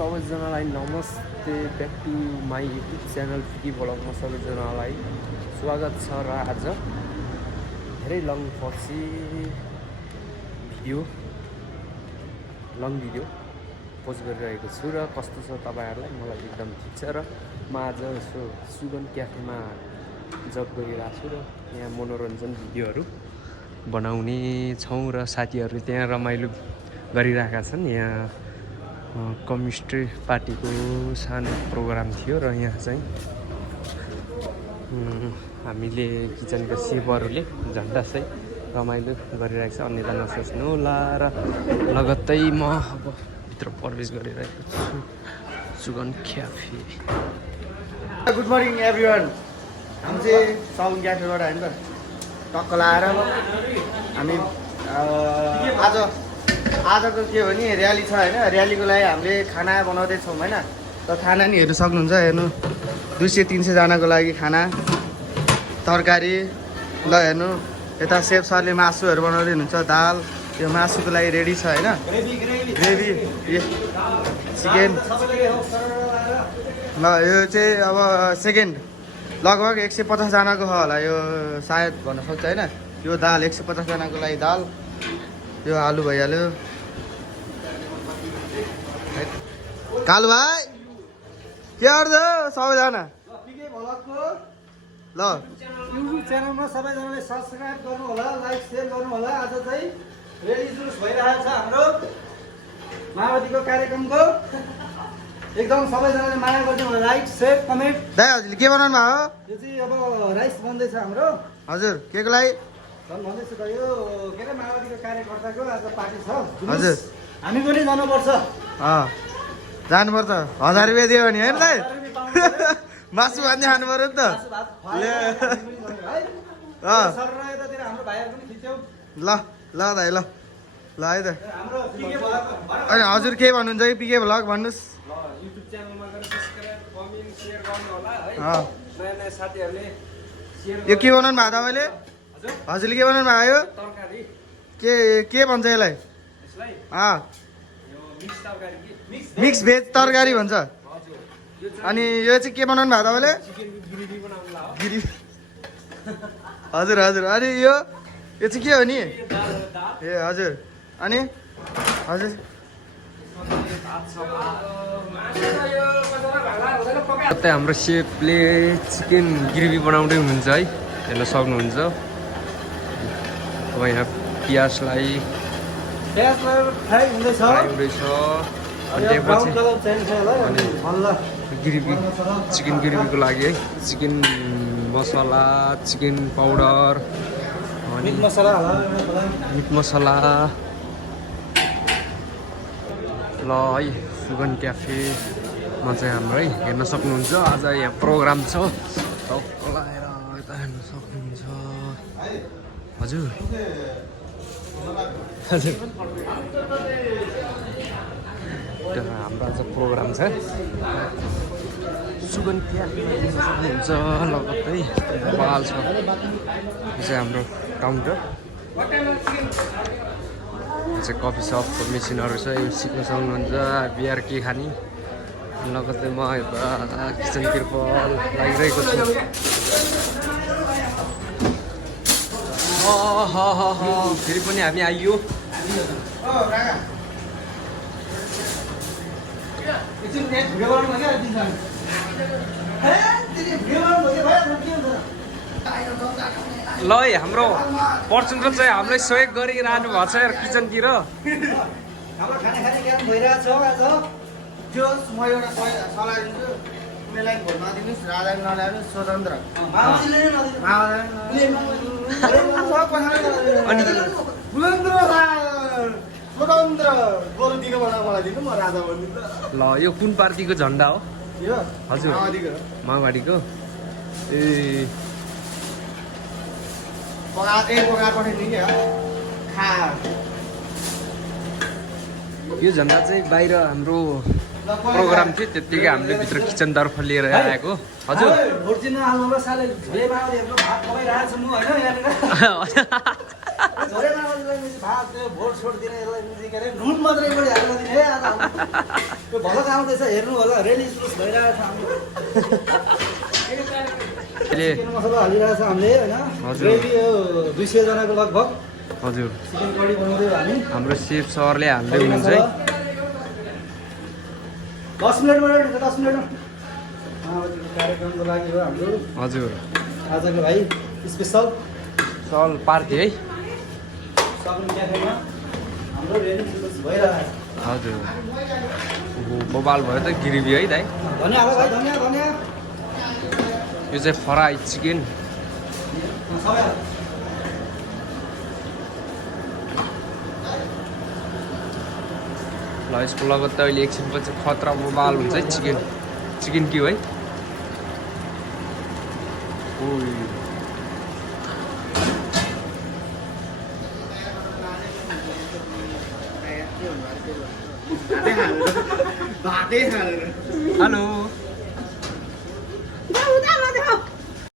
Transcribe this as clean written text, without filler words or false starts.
सबैजनालाई नमस्ते, back to my YouTube channel फिकी भ्लगमा सबैजनालाई स्वागत छ। र आज धेरै लङ भिडियो पोस्ट गरिरहेको छु र कस्तो छ तपाईँहरूलाई मलाई एकदम ठिक छ। र म आज यसो सुगन क्याफेमा जब गरिरहेको छु र यहाँ मनोरञ्जन भिडियोहरू बनाउने छौँ र साथीहरू त्यहाँ रमाइलो गरिरहेका छन्। यहाँ कम्युनिस्ट पार्टीको सानो प्रोग्राम थियो र यहाँ चाहिँ हामीले किचनका सेफहरूले झन्डा चाहिँ रमाइलो गरिरहेको छ। अन्यथा नसोच्नु होला। र लगत्तै म अब भित्र प्रवेश गरिरहेको छु Sugan cafe. Good morning everyone. हामी चाहिँ साउन क्याफेबाट होइन त टक्क लाएर हामी आजको के हो नि र्याली छ होइन। र्यालीको लागि हामीले खाना बनाउँदैछौँ होइन। त खाना नि हेर्नु सक्नुहुन्छ। हेर्नु 200-300 जनाको लागि खाना तरकारी। ल हेर्नु यता सेफ सरले मासुहरू बनाउँदै हुनुहुन्छ। दाल यो मासुको लागि रेडी छ होइन। Gravy chicken. ल यो चाहिँ अब सेकेन्ड लगभग 150 जनाको छ होला यो सायद भन्न सक्छ होइन। यो दाल 150 जनाको लागि दाल। यो आलु भइहाल्यो। कालु भाइ के गर्छ सबैजना? ल युट्युब च्यानलमा सबैजनाले सब्सक्राइब गर्नु होला, लाइक सेयर गर्नु होला। आज चाहिँ रेली जुलुस भइरहेको छ हाम्रो माओवादीको कार्यक्रमको। एकदम सबैजनाले माया गरिदिनु होला, लाइक सेयर कमेन्ट। दाइ हजुरले के बनाउनु भएको? यो चाहिँ अब राइस बन्दैछ हाम्रो। हजुर के को लागि भन्दैछु त? यो के अरे माओवादीको कार्यकर्ताको आज पार्टी छ। हजुर हामी पनि जानुपर्छ। जानुपर्छ। 1000 रुपियाँ दियो भने होइन दाइ मासु भात खानु पर्यो नि त। ल ल दाइ ल ल है त। अनि हजुर के भन्नुहुन्छ कि पिके भ्लग भन्नुहोस्। युट्युब च्यानलमा गएर सब्स्क्राइब कमेन्ट सेयर गर्नु होला है। नयाँ नयाँ साथीहरूले यो के बनाउनु भएको तपाईँले? हजुरले के बनाउनु भएको? यो तरकारी के भन्छ यसलाई? यसलाई यो मिक्स तरकारी के मिक्स भेज तरकारी भन्छ। अनि यो चाहिँ के बनाउनु भएको तपाईँले? ग्रेभी बनाउनु ला हो। ग्रेभी। हजुर हजुर। अनि यो चाहिँ के हो नि? ए हजुर। अनि हजुर यतै हाम्रो सेफले चिकन ग्रेभी बनाउँदै हुनुहुन्छ है, हेर्न सक्नुहुन्छ। अब यहाँ पियाजलाई फ्राई हुँदैछ। अनि त्यसपछि ग्रेभी चिकन ग्रेभीको लागि है चिकन मसला, चिकन पाउडर, अनि मिट मसला। ल है सुगन क्याफेमा चाहिँ हाम्रो है हेर्न सक्नुहुन्छ। आज यहाँ प्रोग्राम छ टक्क लगाएर यता हेर्न सक्नुहुन्छ। हजुर हजुर हाम्रो आज प्रोग्राम छ सुगन क्याफेमा हेर्न सक्नुहुन्छ। लगत्तै बवाल छ। यो चाहिँ हाम्रो काउन्टर चाहिँ कफी सपको मेसिनहरू छ। यो सिक्न सक्नुहुन्छ बियर के खाने। लगत्तै म यता किचनतिर लागिरहेको छु। फेरि पनि हामी आइयो। ल है हाम्रो पर्सनल चाहिँ हामीलाई सहयोग गरिरहनु भएको छ यार किचनतिर। हाम्रो खाने काम भइरहेको छ आज। जो म एउटा सल्लाह दिन्छु, उनीहरूलाई भोट नदिनुहोस्, राजा नल्याउनुहोस्, स्वतन्त्र स्वतन्त्र गोल दिनु मलाई दिनु, म राजा बनिदिनु। ल यो कुन पार्टीको झन्डा हो? यो हजुर माओवादीको। ए पकाएर पठाइदिनु क्या खा। यो झन्डा चाहिँ बाहिर हाम्रो प्रोग्राम थियो त्यत्तिकै हामीले भित्र किचनतर्फ लिएर आएको। हजुर भोट छोड दिने नुन मात्रै यो भलक आउँदैछ हेर्नु होला रेली जुलुस भइरहेको छ हाम्रो अहिले चिकन मसला हालिरहेको छ हामीले होइन हजुर। ग्रेभी यो 200 जनाको लगभग हजुर चिकन कडी बनाउँदै हामी हाम्रो सेफ सरले हाल्दै हुनुहुन्छ है 10 मिनटमा रेडी हुन्छ 10 मिनटमा माओवादीको कार्यक्रमको लागि हो हाम्रो हजुर आजको भाइ स्पेसल सल पार्टी है सगुन क्याफेमा हाम्रो रेली जुलुस भइरहेको छ हजुर बबाल भयो त गिरिबी है दाइ धनिया हाल भाइ धनिया धनिया यो चाहिँ फ्राई चिकन सबै हाल। ल यसको लगत त अहिले एकछिनपछि खतरा बबाल हुन्छ है चिकन क्यु है ओइ हेलो